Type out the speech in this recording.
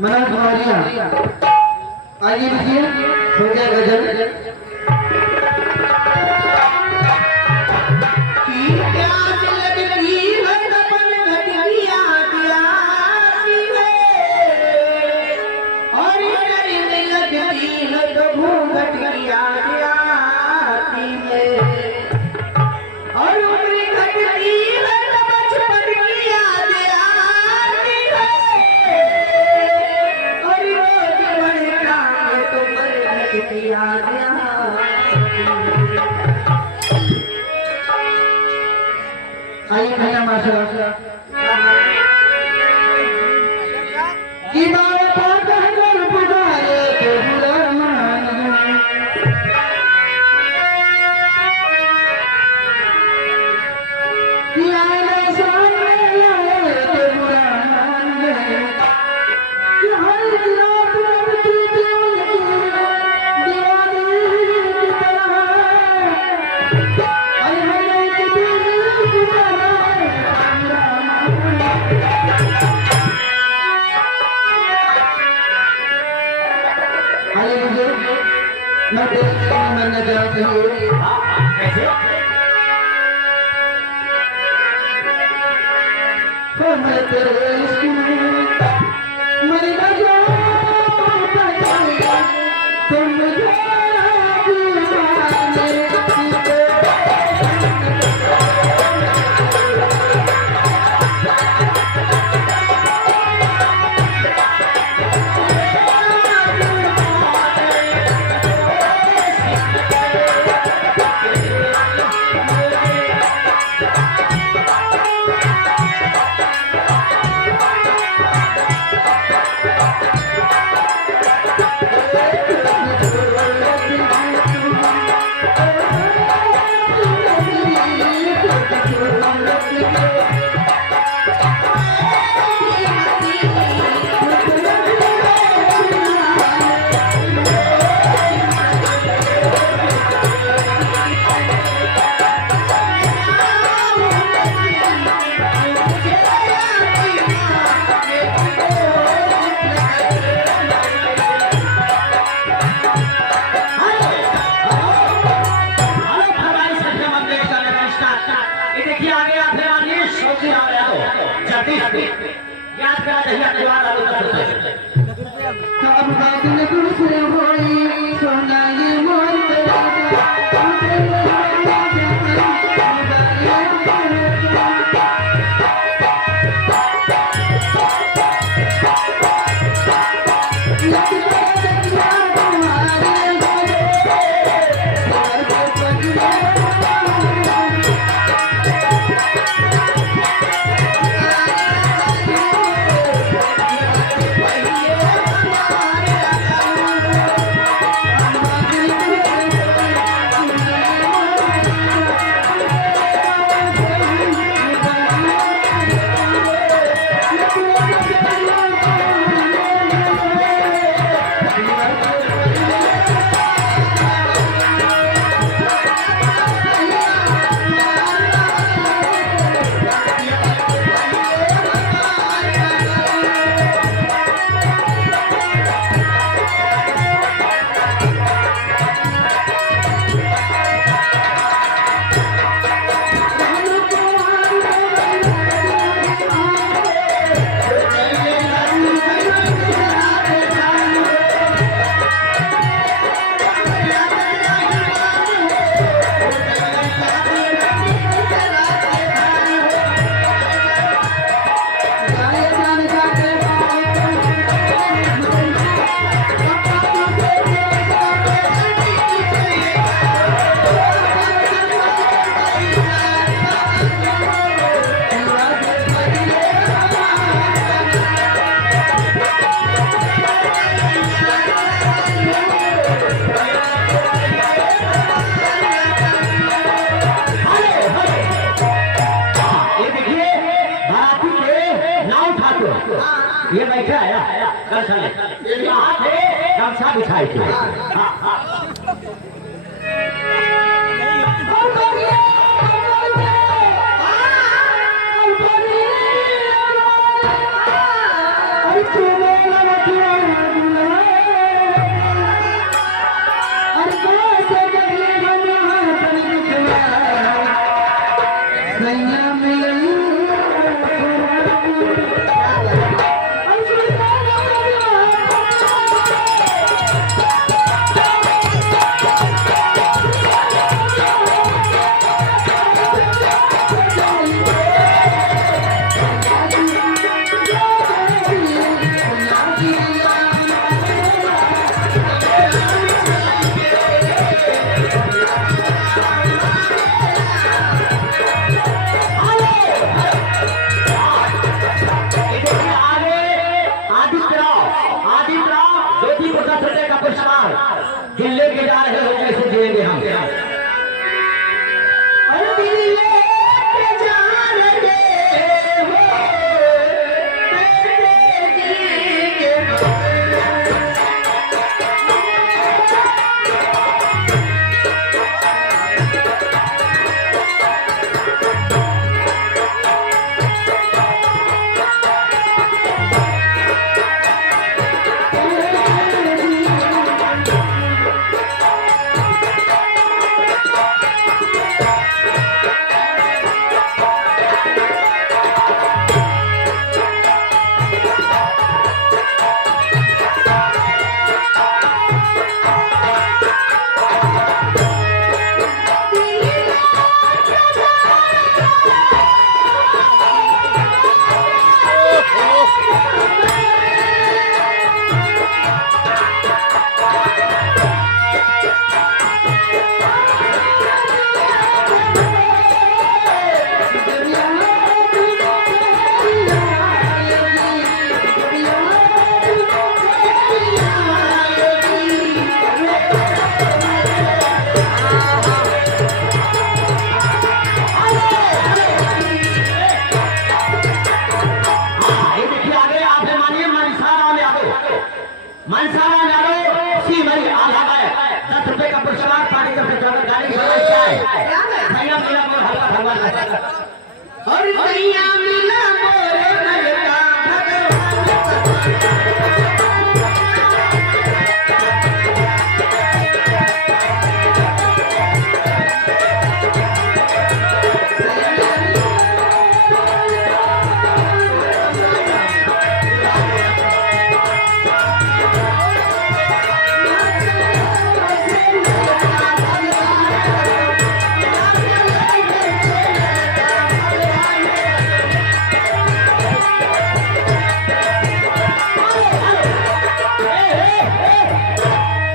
मनन कुमारिया आइए लिखिए हो गया गजल। आइए भैया मास्टर की बात कहकर पुकारे तो बुरा मान कि आने सामने आए तो बुरा मान गए कि हर रात रबती दीवानी की तरह मैं मरना चाहती हूँ। तो मैं तेरे इश्क में मरना चाहता तो मुझे याद करा दहिया परिवार वालों का कब बात न दूसरे होई सोना ये मन ये बैठा है गमछा बिछाई थी। पुरस्कार जो लेके जा रहे हो कैसे देंगे हम। अरे दिल लेके जा रहे हो कैसे देंगे मनसारा नारो सी मरी आधा है 10 रुपए का पुरस्कार पानी का गाड़ी भैया मेरा हल्का भगवान और भैया